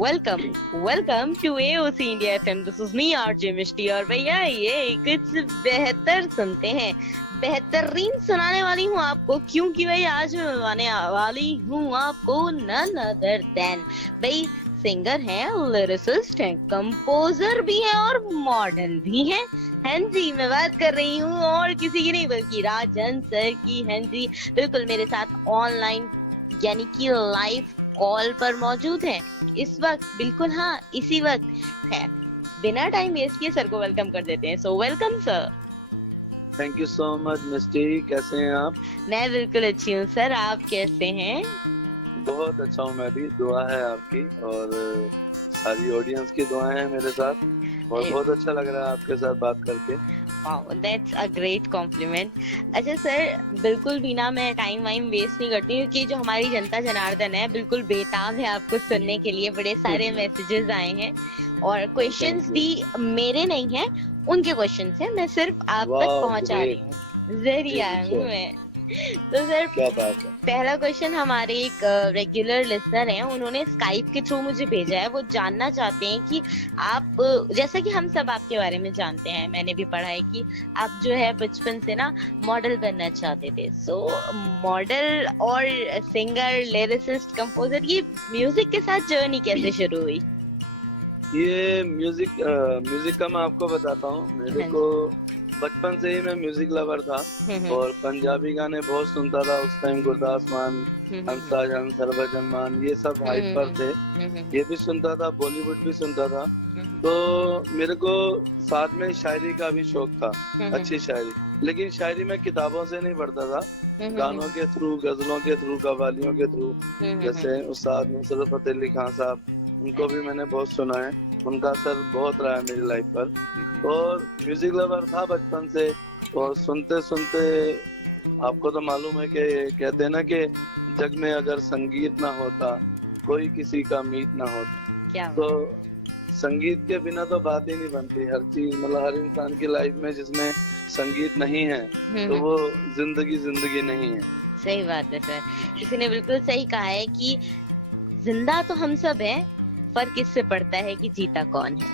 Welcome welcome to AOC India FM। This is me RJ Mishti. और भैया ये कुछ बेहतर सुनते हैं, बेहतरीन सुनाने वाली हूँ आपको, क्योंकि भाई आज मैं मिलवाने वाली हूँ आपको नन अदर देन भाई सिंगर हैं, लिरिसिस्ट हैं, कंपोजर भी हैं और मॉडल भी हैं। हाँ जी, मैं बात कर रही हूँ और किसी की नहीं बल्कि राजन सर की। हाँ जी, बिल्कुल मेरे साथ ऑनलाइन यानी कि लाइव कॉल पर मौजूद है इस वक्त। बिल्कुल हाँ, इसी वक्त है। बिना टाइम वेस्ट किए सर को वेलकम कर देते हैं। So welcome sir. Thank you so much Misti, कैसे हैं आप? मैं बिल्कुल अच्छी हूँ सर, आप कैसे हैं? बहुत अच्छा हूँ मैं भी, दुआ है आपकी और सारी ऑडियंस की दुआएं हैं मेरे साथ। और बहुत अच्छा लग रहा है आपके साथ बात करके। Wow, that's a great compliment. अच्छा सर, बिल्कुल भी ना मैं टाइम वाइम वेस्ट नहीं करती, क्योंकि जो हमारी जनता जनार्दन है बिल्कुल बेताब है आपको सुनने के लिए। बड़े सारे मैसेजेस आए हैं और क्वेश्चंस थैंक यू। भी मेरे नहीं हैं, उनके क्वेश्चंस हैं। मैं सिर्फ आप तक वाह पहुंचा रही ग्रेट। हूँ, जी जरिया जी हूँ श्योर। मैं। तो सर, क्या बात है। पहला क्वेश्चन हमारे एक रेगुलर लिसनर हैं, उन्होंने स्काइप के थ्रू मुझे भेजा है। वो जानना चाहते हैं कि आप जैसा कि हम सब आपके बारे में जानते हैं, मैंने भी पढ़ा है कि आप जो है बचपन से ना मॉडल बनना चाहते थे। सो मॉडल और सिंगर, लिरिसिस्ट, कंपोजर, ये म्यूजिक के साथ जर्नी कैसे शुरू हुई? ये म्यूजिक का मैं आपको बताता हूँ। मेरे हाँ को जी। बचपन से ही मैं म्यूजिक लवर था और पंजाबी गाने बहुत सुनता था उस टाइम। गुरदास मान, हंसराज हंस, हरभजन मान, ये सब हाइप पर थे। ये भी सुनता था, बॉलीवुड भी सुनता था। तो मेरे को साथ में शायरी का भी शौक था, अच्छी शायरी। लेकिन शायरी मैं किताबों से नहीं पढ़ता था, गानों के थ्रू, गजलों के थ्रू, कव्वालियों के थ्रू। जैसे उस्ताद नुसरत फतेह अली खान साहब, उनको भी मैंने बहुत सुना है। उनका असर बहुत रहा है मेरी लाइफ पर। और म्यूजिक लवर था बचपन से। और सुनते सुनते आपको तो मालूम है कि कहते हैं ना कि जग में अगर संगीत ना होता, कोई किसी का मीत ना होता। क्या तो बात। संगीत के बिना तो बात ही नहीं बनती। हर चीज मतलब हर इंसान की लाइफ में जिसमें संगीत नहीं है तो वो जिंदगी जिंदगी नहीं है। सही बात है सर, किसी ने बिल्कुल सही कहा है कि जिंदा तो हम सब हैं, फर्क इससे पड़ता है कि जीता कौन है।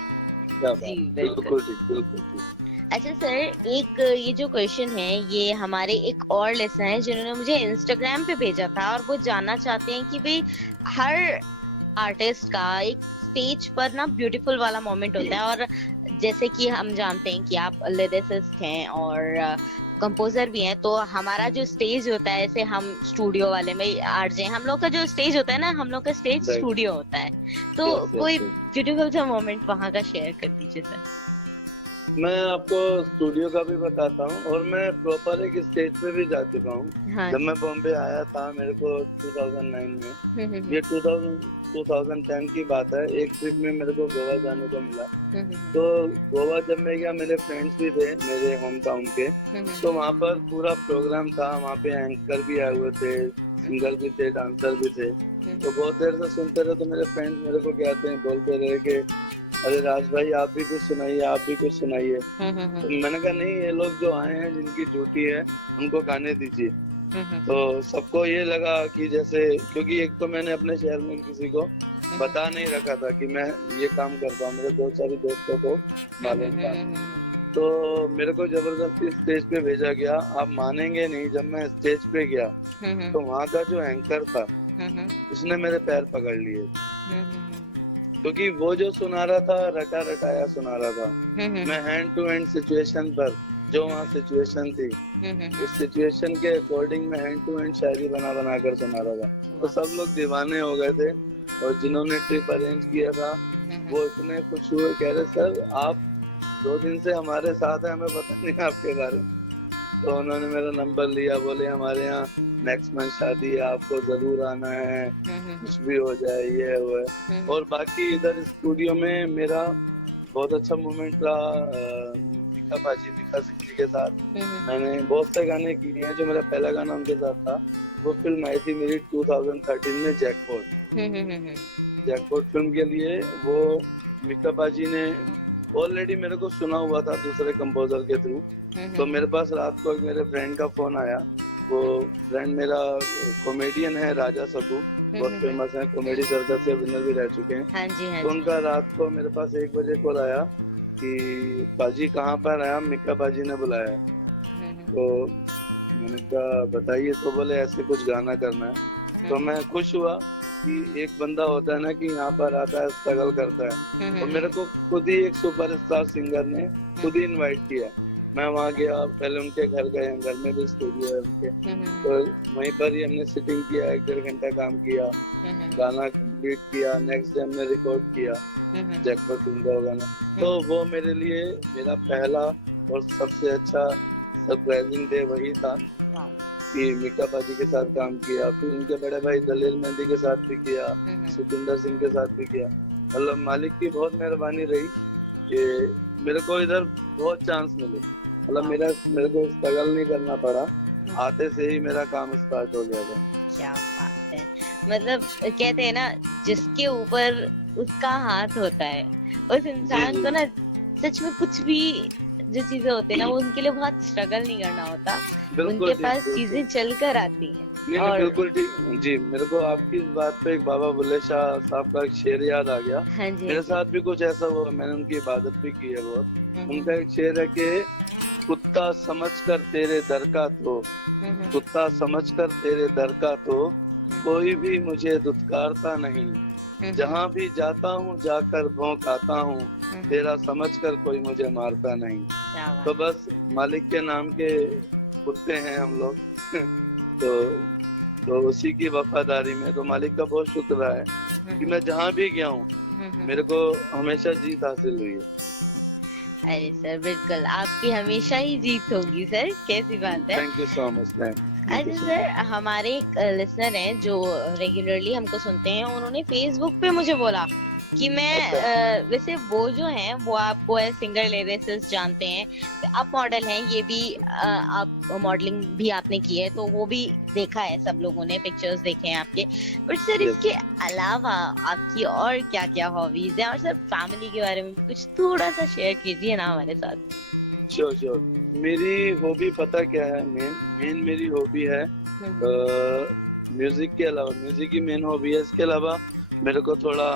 क्या जी बात, बिल्कुल। बिल्कुल ठीक, बिल्कुल ठीक। अच्छा सर, एक ये जो क्वेश्चन है ये हमारे एक और लिसनर है जिन्होंने मुझे इंस्टाग्राम पे भेजा था, और वो जानना चाहते हैं कि भाई हर आर्टिस्ट का एक स्टेज पर ना ब्यूटीफुल वाला मोमेंट होता है। और जैसे कि हम जानते हैं कि आप लिरिसिस्ट हैं और कंपोजर भी हैं, तो हमारा जो स्टेज होता है, जैसे हम स्टूडियो वाले में RJ, हम लोग का जो स्टेज होता है ना, हम लोग का स्टेज राइट। स्टूडियो होता है। तो यस यस कोई यस। ब्यूटीफुल सा मोमेंट वहां का शेयर कर दीजिए सर। मैं आपको स्टूडियो का भी बताता हूँ और मैं प्रॉपर एक स्टेज पे भी जा चुका हूँ। हाँ जब जी। मैं बॉम्बे आया था मेरे को 2009 में, हम्म। ये 2010 की बात है, एक ट्रिप में मेरे को गोवा जाने को मिला। तो गोवा जब मैं गया, मेरे फ्रेंड्स भी थे मेरे होम टाउन के। तो वहाँ पर पूरा प्रोग्राम था, वहाँ पे एंकर भी आए हुए थे, सिंगर भी थे, डांसर भी थे। तो बहुत देर से सुनते रहे। तो मेरे फ्रेंड्स मेरे को कहते हैं, बोलते रहे कि अरे राज भाई आप भी कुछ सुनाइए, आप भी कुछ सुनाइए। तो मैंने कहा नहीं, ये लोग जो आए हैं जिनकी ड्यूटी है उनको गाने दीजिए। तो सबको ये लगा कि जैसे, क्योंकि एक तो मैंने अपने शहर में किसी को बता नहीं रखा था कि मैं ये काम करता हूँ, मेरे दो चार दोस्तों को मालूम था। तो मेरे को जबरदस्ती स्टेज पे भेजा गया। आप मानेंगे नहीं, जब मैं स्टेज पे गया तो वहाँ का जो एंकर था उसने मेरे पैर पकड़ लिए, क्योंकि वो जो सुना रहा था रटा रटाया सुना रहा था। मैं हैंड टू हैंड सिचुएशन पर, जो वहाँ सिचुएशन थी उस सिचुएशन के अकॉर्डिंग मैं हैंड टू हैंड शायरी बना बना कर सुना रहा था। तो सब लोग दीवाने हो गए थे। और जिन्होंने ट्रिप अरेंज किया था वो इतने खुश हुए, कह रहे सर आप 2 दिन से हमारे साथ हैं, हमें पता नहीं आपके बारे में। तो उन्होंने मेरा नंबर लिया, बोले हमारे यहाँ नेक्स्ट मंथ शादी है, आपको जरूर आना है, कुछ भी हो जाए, ये है वो है। और बाकी इधर स्टूडियो में मेरा बहुत अच्छा मोमेंट रहा मीका सिंह जी के साथ। मैंने बहुत से गाने किए हैं। जो मेरा पहला गाना उनके साथ था, वो फिल्म आई थी मेरी 2013 में, जैकपॉट। जैकपॉट फिल्म के लिए वो मीका बाजी ने ऑलरेडी मेरे को सुना हुआ था दूसरे कंपोजर के थ्रू। तो मेरे पास रात को एक मेरे फ्रेंड का फोन आया वो फ्रेंड मेरा कॉमेडियन है, राजा सबू, बहुत फेमस है, कॉमेडी सर्कल से विनर भी रह चुके हैं। हाँ जी, हाँ तो जी। उनका रात को मेरे पास 1 बजे कॉल आया कि पाजी कहाँ पर आया, मिक्का पाजी ने बुलाया है। तो मैंने कहा बताइए, तो बोले ऐसे कुछ गाना करना है। तो मैं खुश हुआ कि एक बंदा होता है ना कि यहाँ पर आता है, स्ट्रगल करता है, और मेरे को खुद ही एक सुपरस्टार सिंगर ने खुद ही इनवाइट किया। मैं वहाँ गया, पहले उनके घर गए, घर में भी स्टूडियो है उनके, तो वहीं पर ही हमने सिटिंग किया, 1-1.5 घंटा काम किया, गाना कंप्लीट किया, नेक्स्ट डे हमने रिकॉर्ड किया जैकपॉट सिंह का गाना। तो वो मेरे लिए मेरा पहला और सबसे अच्छा सरप्राइजिंग डे वही था कि मिक्का पाजी के साथ काम किया, फिर उनके बड़े भाई दलेर मेहंदी के साथ भी किया, सुखविंदर सिंह के साथ भी किया। मतलब मालिक की बहुत मेहरबानी रही कि मेरे को इधर बहुत चांस मिले। मतलब मेरे को स्ट्रगल नहीं करना पड़ा, आते से ही मेरा काम स्टार्ट हो गया था। क्या बात है। मतलब कहते हैं ना, जिसके ऊपर उसका हाथ होता है उस इंसान को ना सच में कुछ भी जो चीजें होती है ना, वो उनके लिए बहुत स्ट्रगल नहीं करना होता, उनके पास चीजें चलकर आती हैं। नहीं, बिल्कुल ठीक जी। मेरे को आपकी इस बात पे एक बाबा बुल्ले शाह साहब का एक शेर याद आ गया। हाँ जी, मेरे साथ भी कुछ ऐसा हुआ, मैंने उनकी इबादत भी की है बहुत। उनका एक शेर है कि कुत्ता समझकर तेरे दर का तो, कुत्ता समझकर तेरे दर का तो कोई भी मुझे दुत्कारता नहीं, जहाँ भी जाता हूँ जाकर भौंक आता हूँ, तेरा समझकर कोई मुझे मारता नहीं। तो बस मालिक के नाम के कुत्ते हैं हम लोग। तो उसी की वफादारी में तो मालिक का बहुत शुक्र है कि मैं जहाँ भी गया हूँ मेरे को हमेशा जीत हासिल हुई है। अरे सर बिल्कुल, आपकी हमेशा ही जीत होगी सर, कैसी बात है। Thank you so much. अच्छा सर, हमारे एक लिसनर हैं जो रेगुलरली हमको सुनते हैं, उन्होंने फेसबुक पे मुझे बोला कि मैं वैसे वो जो हैं वो आपको एज सिंगर लिरिसिस्ट जानते हैं, आप मॉडल हैं, ये भी आप मॉडलिंग भी आपने की है, तो वो भी देखा है सब लोगों ने, पिक्चर्स देखे हैं आपके। बट सर इसके अलावा आपकी और क्या क्या हॉबीज हैं, और सर फैमिली के बारे में कुछ थोड़ा सा शेयर कीजिए ना हमारे साथ। श्योर। मेरी हॉबी पता क्या है? मेन मेरी हॉबी है म्यूजिक के अलावा, म्यूजिक ही मेन हॉबी है। इसके अलावा मेरे को थोड़ा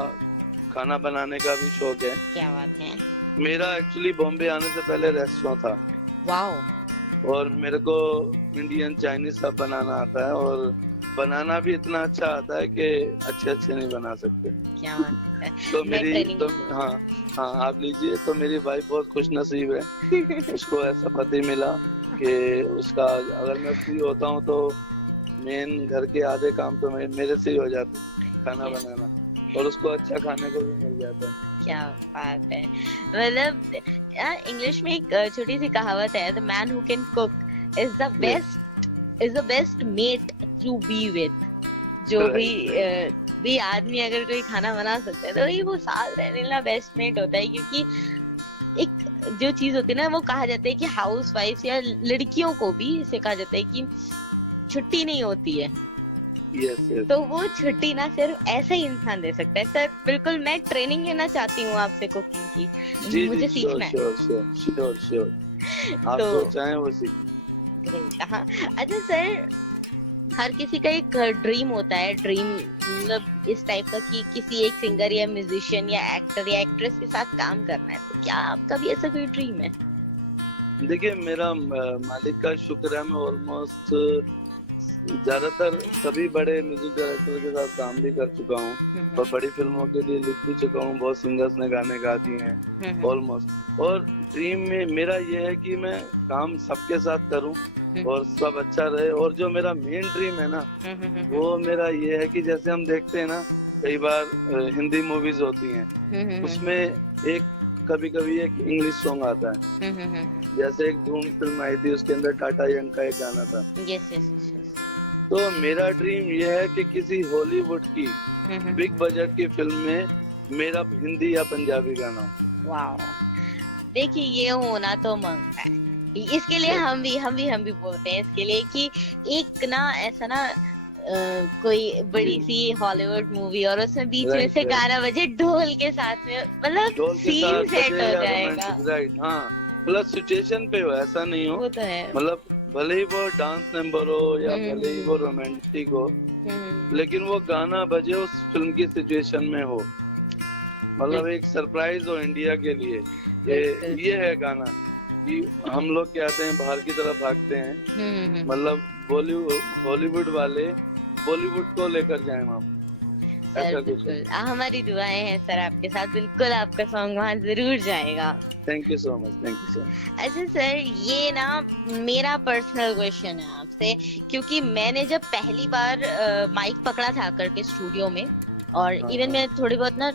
खाना बनाने का भी शौक है। क्या बात है। मेरा एक्चुअली बॉम्बे आने से पहले रेस्टोरेंट था। वाओ। और मेरे को इंडियन चाइनीज सब बनाना आता है, और बनाना भी इतना अच्छा आता है कि अच्छे नहीं बना सकते। क्या बात है। तो मेरी तो हाँ आप लीजिए। तो मेरी वाइफ बहुत खुश नसीब है, उसको ऐसा पति मिला कि उसका अगर मैं फ्री होता हूँ तो मेन घर के आधे काम तो मेरे से ही हो जाते, खाना बनाना, और उसको अच्छा खाने को भी मिल जाता है। क्या बात है। मतलब इंग्लिश में एक छोटी सी कहावत है, the man who can cook is the best mate to be with. जो भी आदमी अगर कोई खाना बना सकता है तो वो साथ रहने वाला बेस्ट मेट होता है, क्योंकि एक जो चीज होती है ना, वो कहा जाता है कि हाउस वाइफ या लड़कियों को भी इसे कहा जाता है कि छुट्टी नहीं होती है। yes. तो वो छुट्टी ना सिर्फ ऐसा ही इंसान दे सकता है। सर बिल्कुल, मैं ट्रेनिंग लेना चाहती हूँ आपसे कुकिंग की, मुझे सीखना है। श्योर। आप जो चाहें वो सीखें। हाँ। अच्छा सर, हर किसी का एक ड्रीम होता है, ड्रीम मतलब इस टाइप का कि किसी एक सिंगर या म्यूजिशियन या एक्टर या एक्ट्रेस के साथ काम करना है, तो क्या आपका भी ऐसा कोई ड्रीम है? देखिए, मेरा मालिक का शुक्र है, मैं ऑलमोस्ट ज्यादातर सभी बड़े म्यूजिक डायरेक्टर के साथ काम भी कर चुका हूँ, और बड़ी फिल्मों के लिए लिख भी चुका हूँ, बहुत सिंगर्स ने गाने गा दिए हैं ऑलमोस्ट। और ड्रीम में मेरा ये है कि मैं काम सबके साथ करूँ और सब अच्छा रहे। और जो मेरा मेन ड्रीम है ना, वो मेरा ये है कि जैसे हम देखते हैं ना, कई बार हिंदी मूवीज होती हैं, उसमें कभी एक इंग्लिश सॉन्ग आता है। जैसे एक धूम फिल्म आई थी, उसके अंदर टाटा यंग का एक गाना था। yes. तो मेरा ड्रीम ये है कि किसी हॉलीवुड की बिग बजट की फिल्म में मेरा हिंदी या पंजाबी गाना हो। वाओ, देखिए ये होना तो मांगता है। इसके लिए हम भी बोलते हैं इसके लिए कि एक ना ऐसा ना कोई बड़ी सी हॉलीवुड मूवी और उसमें बीच में से गाना बजे ढोल के साथ में, मतलब सीन सेट हो जाएगा। राइट, हाँ, प्लस सिचुएशन पे हो, ऐसा नहीं हो, वो तो है। मतलब भले ही वो डांस नंबर हो या भले ही वो रोमांटिक हो, लेकिन वो गाना बजे उस फिल्म की सिचुएशन में हो, मतलब एक सरप्राइज हो इंडिया के लिए। ये है गाना कि हम लोग कहते हैं बाहर की तरफ भागते हैं, मतलब बॉलीवुड वाले बॉलीवुड को लेकर जाए वहाँ। सर बिल्कुल, हमारी दुआएं हैं सर आपके साथ, बिल्कुल आपका सॉन्ग वहाँ जरूर जाएगा। Thank you so much, thank you so much. अच्छा सर, ये ना मेरा पर्सनल क्वेश्चन है आपसे, क्योंकि मैंने जब पहली बार माइक पकड़ा था आकर के स्टूडियो में, और इवन मैं थोड़ी बहुत ना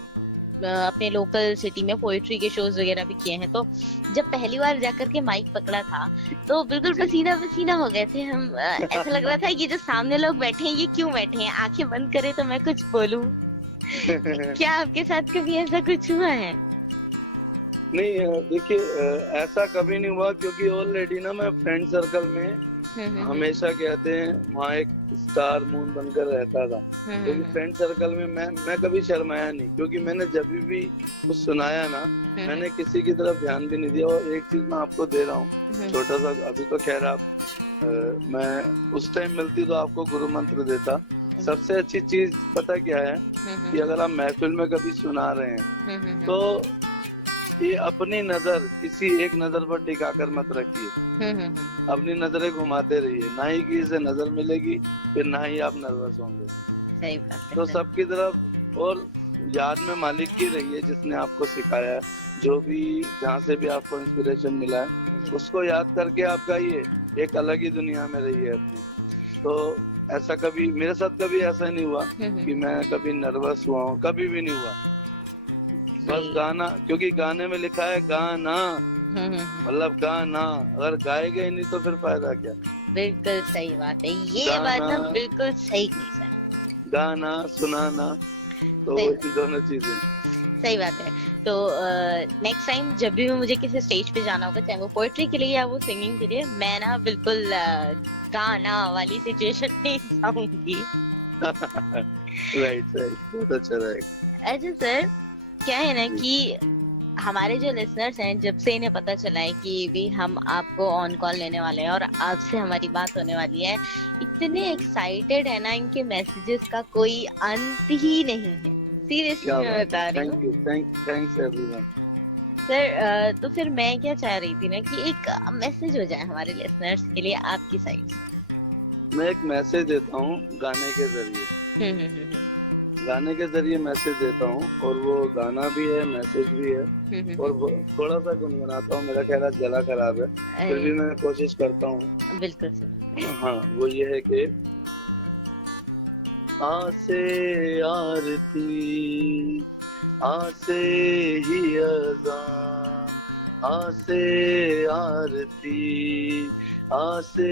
अपने लोकल सिटी में पोएट्री के शोज वगैरह भी किए हैं, तो जब पहली बार जाकर के माइक पकड़ा था तो बिल्कुल पसीना पसीना हो गए थे हम। ऐसा लग रहा था ये जो सामने लोग बैठे हैं ये क्यों बैठे हैं, आंखें बंद करे तो मैं कुछ बोलूं। क्या आपके साथ कभी ऐसा कुछ हुआ है? नहीं, देखिए ऐसा कभी नहीं हुआ, क्योंकि ऑलरेडी ना मैं फ्रेंड सर्कल में हमेशा कहते हैं वहाँ एक स्टार मून बनकर रहता था, क्योंकि फ्रेंड सर्कल में मैं कभी शर्माया नहीं, क्योंकि मैंने जब भी कुछ सुनाया ना मैंने किसी की तरफ ध्यान भी नहीं दिया। और एक चीज मैं आपको दे रहा हूँ छोटा सा, अभी तो खैर आप मैं उस टाइम मिलती तो आपको गुरु मंत्र देता। सबसे अच्छी चीज पता क्या है कि अगर आप महफिल में कभी सुना रहे हैं तो ये अपनी नजर किसी एक नजर पर टिका कर मत रखिए, अपनी नजरें घुमाते रहिए, ना ही किसी से नजर मिलेगी फिर ना ही आप नर्वस होंगे। सही बात है। तो सबकी तरफ और याद में मालिक की रहिए जिसने आपको सिखाया है, जो भी जहाँ से भी आपको इंस्पिरेशन मिला है उसको याद करके आप गाइए, एक अलग ही दुनिया में रहिए अपनी। तो ऐसा कभी मेरे साथ कभी ऐसा नहीं हुआ कि मैं कभी नर्वस हुआ हूँ, कभी भी नहीं हुआ। बस गाना, क्योंकि गाने में लिखा है गाना, मतलब गाना, अगर गाएगा ही नहीं तो फिर फायदा क्या। बिल्कुल सही बात है, ये बात ना बिल्कुल सही की सर। गाना सुनाना तो वो दोनों चीजें सही बात है। तो नेक्स्ट टाइम जब भी मुझे किसी स्टेज पे जाना होगा, चाहे वो पोएट्री के लिए या वो सिंगिंग के लिए, मैं ना बिल्कुल गाना वाली सिचुएशन में जाऊंगी। राइट, बहुत अच्छा रहेगा। अच्छा सर, क्या है ना कि हमारे जो लिसनर्स हैं, जब से इन्हें पता चला है कि भी हम आपको ऑन कॉल लेने वाले हैं और आपसे हमारी बात होने वाली है, इतने एक्साइटेड है ना, इनके मैसेजेस का कोई अंत ही नहीं है। सीरियसली मैं बता रही हूँ। Thanks everyone. सर तो फिर मैं क्या चाह रही थी ना कि एक मैसेज हो जाए हमारे लिसनर्स के लिए आपकी साइड से। मैं एक मैसेज देता हूँ गाने के जरिए, गाने के जरिए मैसेज देता हूँ, और वो गाना भी है मैसेज भी है, और थोड़ा सा गुनगुनाता हूँ, मेरा ख्याल गला खराब है फिर भी मैं कोशिश करता हूँ। बिल्कुल सर। हाँ, वो ये है कि आसे आरती आसे ही अज़ान, आसे आरती आसे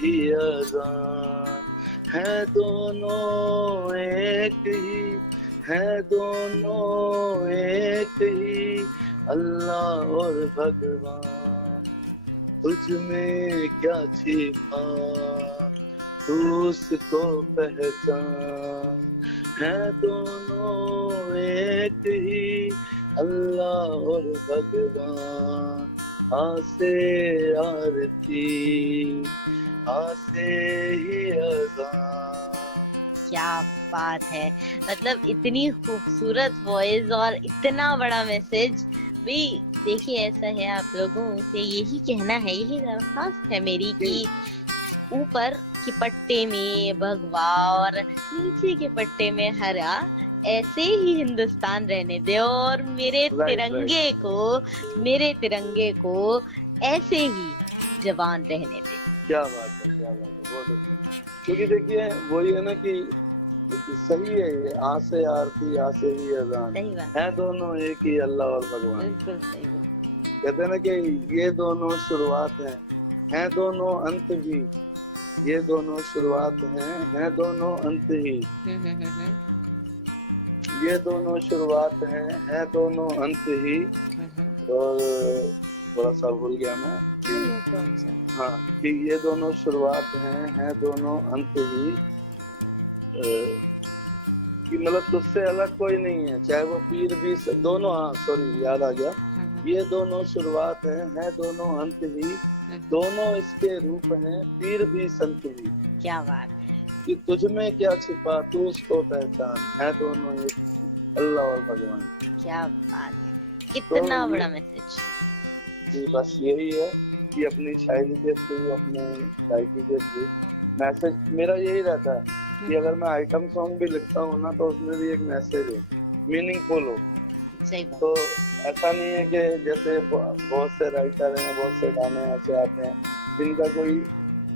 ही अज़ान, है दोनों एक ही, है दोनों एक ही, अल्लाह और भगवान, तुझ में क्या छिपा तू उसको पहचान, है दोनों एक ही, अल्लाह और भगवान, आसे आरती आसे ही अज़ान। क्या बात है, मतलब इतनी खूबसूरत वॉइस और इतना बड़ा मैसेज भी। देखिए ऐसा है, आप लोगों से यही कहना है, यही दरख्वास्त है मेरी कि ऊपर के पट्टे में भगवा और नीचे के पट्टे में हरा, ऐसे ही हिंदुस्तान रहने दे, और मेरे तिरंगे को ऐसे ही जवान रहने दे। क्या बात है, क्या बात है, बहुत अच्छा। क्योंकि देखिए वही है ना कि सही है, ये आसे आरती आसे ही अज़ान, है दोनों एक ही, अल्लाह और भगवान। बिल्कुल सही। कहते हैं ना कि ये दोनों शुरुआत हैं दोनों अंत भी, ये दोनों शुरुआत हैं दोनों अंत ही, ये दोनों शुरुआत हैं दोनों अंत ही। और थोड़ा सा भूल गया मैं हाँ, कि ये दोनों शुरुआत हैं दोनों अंत ही, कि मतलब तुझसे अलग कोई नहीं है, चाहे वो पीर भी दोनों, हाँ सॉरी याद आ गया, ये दोनों शुरुआत है दोनों अंत ही, दोनों इसके रूप हैं, पीर भी संत भी। क्या बात कि तुझ में क्या छिपा तू उसको पहचान, है दोनों एक, अल्लाह और भगवान। क्या बात है, कितना बड़ा मैसेज। जी बस यही है कि अपनी शायरी के थ्रू, अपने गायकी के थ्रू मैसेज मेरा यही रहता है कि अगर मैं आइटम सॉन्ग भी लिखता हूँ ना, तो उसमें भी एक मैसेज हो, मीनिंगफुल हो। सही बात। तो ऐसा नहीं है कि जैसे बहुत से राइटर हैं, बहुत से गाने ऐसे आते हैं जिनका कोई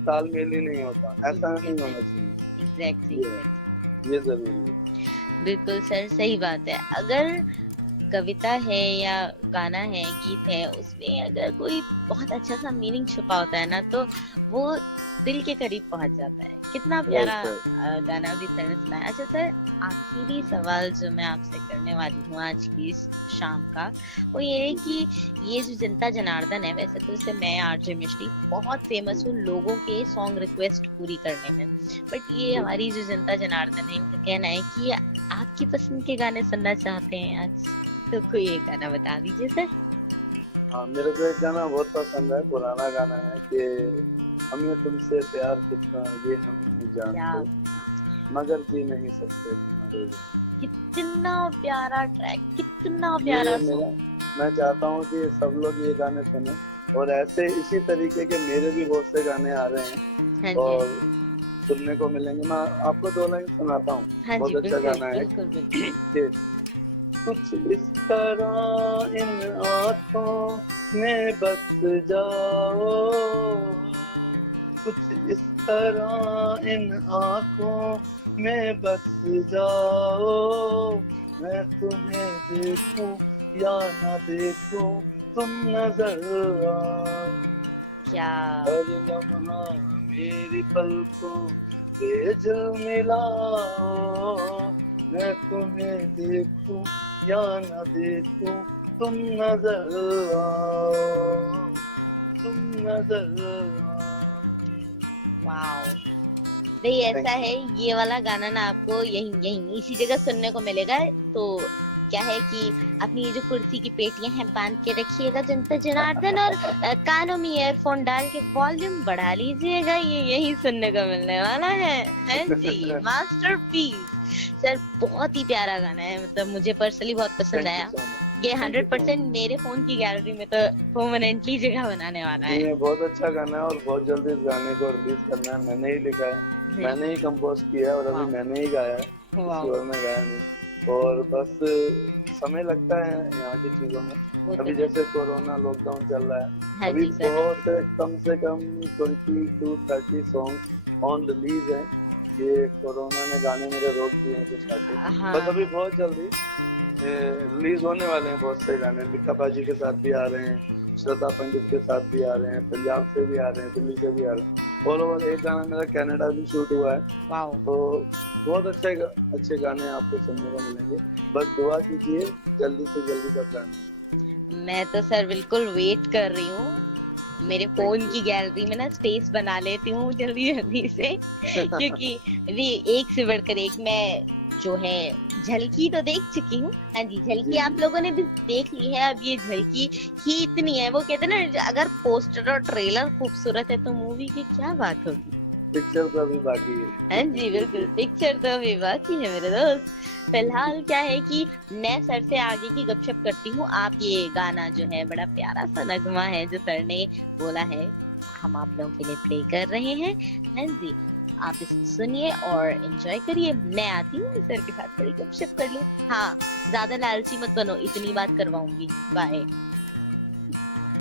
तालमेल ही नहीं होता, ऐसा नहीं होना चाहिए। एग्जैक्टली ये जरूरी है। बिल्कुल सर, सही बात है। अगर कविता है या गाना है, गीत है, उसमें अगर कोई बहुत अच्छा सा मीनिंग छुपा होता है ना, तो वो दिल के करीब पहुंच जाता है। कितना प्यारा गाना भी सर ने सुनाया। अच्छा सर, आखिरी सवाल जो मैं आपसे करने वाली हूँ आज की इस शाम का, वो ये है कि ये जो जनता जनार्दन है, वैसे तो इसे मैं आरजे मिष्टी बहुत फेमस हूँ लोगों के सॉन्ग रिक्वेस्ट पूरी करने में, बट ये हमारी जो जनता जनार्दन है, इनका कहना है कि आपकी पसंद के गाने सुनना चाहते हैं आज, तो कोई एक गाना बता दीजिए सर। हाँ, मेरे को एक गाना बहुत पसंद है, पुराना गाना है कि हमें तुमसे प्यार कितना ये हम नहीं जानते, मगर जी नहीं सकते तुम्हारे। कितना प्यारा ट्रैक, कितना प्यारा मैं चाहता हूँ कि सब लोग ये गाने सुने, और ऐसे इसी तरीके के मेरे भी बहुत से गाने आ रहे हैं और सुनने को मिलेंगे। मैं आपको 2 लाइन सुनाता हूँ, बहुत अच्छा गाना है। कुछ इस तरह इन आँखों में बस जाओ, कुछ इस तरह इन आँखों में बस जाओ, मैं तुम्हें देखूं या न देखूं तुम नजर आओ, क्या हर लम्हा मेरी पलकों पे झिलमिलाओ, मैं तुम्हें देखूं या न देखूं तुम नजर आओ, तुम नजर आओ। वाओ, नहीं ऐसा है, ये वाला गाना ना आपको यहीं इसी जगह सुनने को मिलेगा। तो क्या है कि अपनी ये जो कुर्सी की पेटियां हैं बांध के रखिएगा जनता जनार्दन, और कानों में ईयरफोन डाल के वॉल्यूम बढ़ा लीजिएगा, ये यही सुनने को मिलने वाला है जी। मास्टरपीस सर, बहुत ही प्यारा गाना है, मतलब मुझे पर्सनली बहुत पसंद आया। ये 100% मेरे फोन की गैलरी में तो परमानेंटली जगह बनाने वाला है। ये बहुत अच्छा गाना है और बहुत जल्दी इस गाने को रिलीज करना है। मैंने ही लिखा है, मैंने ही कंपोज किया है और अभी मैंने ही गाया है, किसी और ने गाया नहीं। और बस समय लगता है यहाँ की चीजों में। अभी जैसे कोरोना लॉकडाउन चल रहा है, अभी बहुत कम से कम 20 to 30 सॉन्ग ऑन रिलीज है। ये कोरोना ने गाने मेरे रोक दिए हैं कुछ आके, बस अभी बहुत जल्दी रिलीज होने वाले हैं बहुत से गाने। मिक्का बाजी के साथ भी आ रहे हैं, श्रद्धा पंडित के साथ भी आ रहे हैं, पंजाब से भी आ रहे हैं, दिल्ली से भी आ रहे हैं। ऑल ओवर एक गाना मेरा कनाडा भी शूट हुआ है। तो बहुत अच्छे गाने आपको सुनने को मिलेंगे, बस दुआ कीजिए जल्दी से जल्दी सब गाने। मैं तो सर बिल्कुल वेट कर रही हूँ, मेरे फोन की गैलरी में ना स्पेस बना लेती हूँ जल्दी जल्दी से क्योंकि अभी एक से बढ़कर एक मैं जो है झलकी तो देख चुकी हूँ। हाँ जी, झलकी आप लोगों ने भी देख ली है। अब ये झलकी ही इतनी है, वो कहते हैं ना, अगर पोस्टर और ट्रेलर खूबसूरत है तो मूवी की क्या बात होगी। पिक्चर तो अभी बाकी है। हाँ जी बिल्कुल, पिक्चर तो अभी बाकी है मेरे दोस्त। फिलहाल क्या है कि मैं सर से आगे की गपशप करती हूँ। आप ये गाना जो है, बड़ा प्यारा सा नगमा है जो सर ने बोला है, हम आप लोगों के लिए प्ले कर रहे हैं। हाँ जी, आप इसको सुनिए और एंजॉय करिए। मैं आती हूँ सर के साथ थोड़ी गपशप कर लूँ। हाँ, ज्यादा लालची मत बनो, इतनी बात करवाऊंगी। बाय।